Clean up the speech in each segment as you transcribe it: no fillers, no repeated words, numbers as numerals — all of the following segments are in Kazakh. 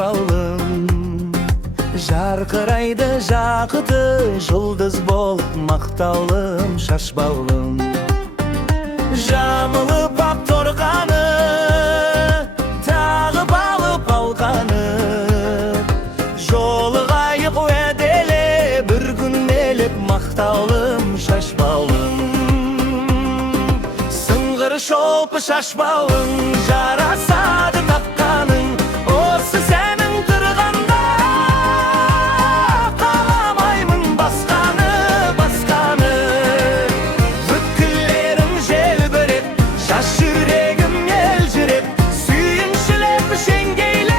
balım. Жарқырайды жақыты жұлдыз болып мақтаулым шаш балым. Жамылып ап торқаны, тағып алып алқаны, жолығайық уәделе бір күн еліп мақтаулым шаш балым. Сыңғыр шолпы шаш балым, жарасады тапқаның, осы сәнің тұрғанда қаламаймын басқаны. Бүткілерің желбіреп, шаш жүрегім елжіреп, сүйіншілеп шеңгейлеп,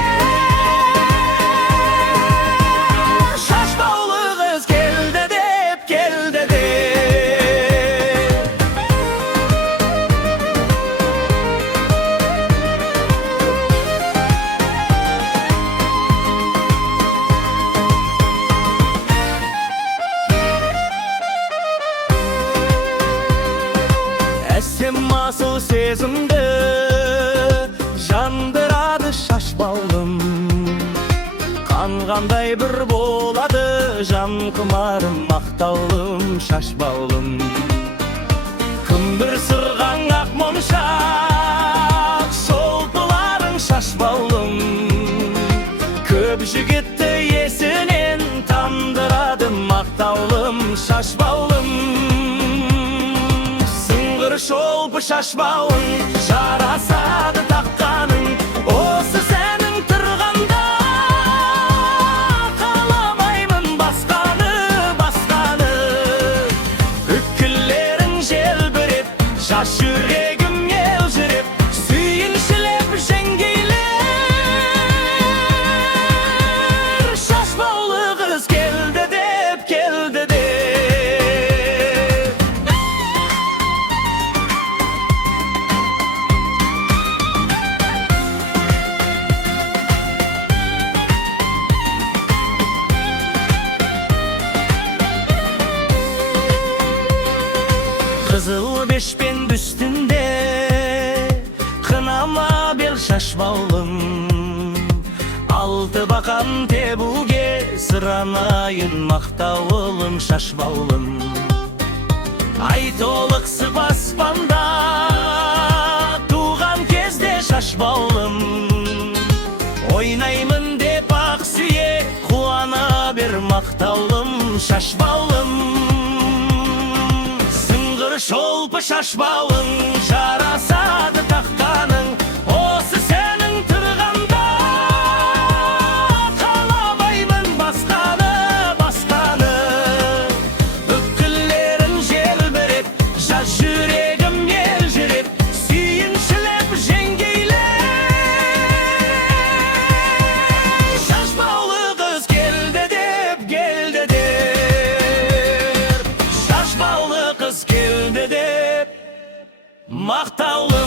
шаш баулы қыз келді деп, келді деп. Әсем асыл сезімді жандырады шаш балым. Қанғандай бір болады жан құмарым мақтаулым шаш балым. Күмбір сырған ақ моншақ, солпыларың шаш балым. Көп жігітті есінен тандырады мақтаулым шаш балым. Шолпы шаш балың, жарасады таққаның, осы сәнің тұрғанда қаламаймын басқаны. Үкілерің желбіреп, шаш жүрегім елжіреп, сүйіншілеп жеңгейлер, шаш баулы қыз келді деп, келді деп. Қызыл бешпен үстінде қынама бел шаш балым. Алты бақан тебуге сұранайын мақтаулым шаш балым. Ай толықсып аспанда туған кезде шаш балым. Ойнаймын деп ақ сүйе қуана бер мақтаулым шаш балым. Шолпы шаш балың, жарасады таққаның, осы сәнің тұрғанда қаламаймын басқаны. Бүткілерің желбіреп, жас жүрегім елжіреп, сүйіншілеп жеңгейлеп, шаш баулы қыз келді деп, келді деп. Шаш баулы қыз келді деп, мақтаулы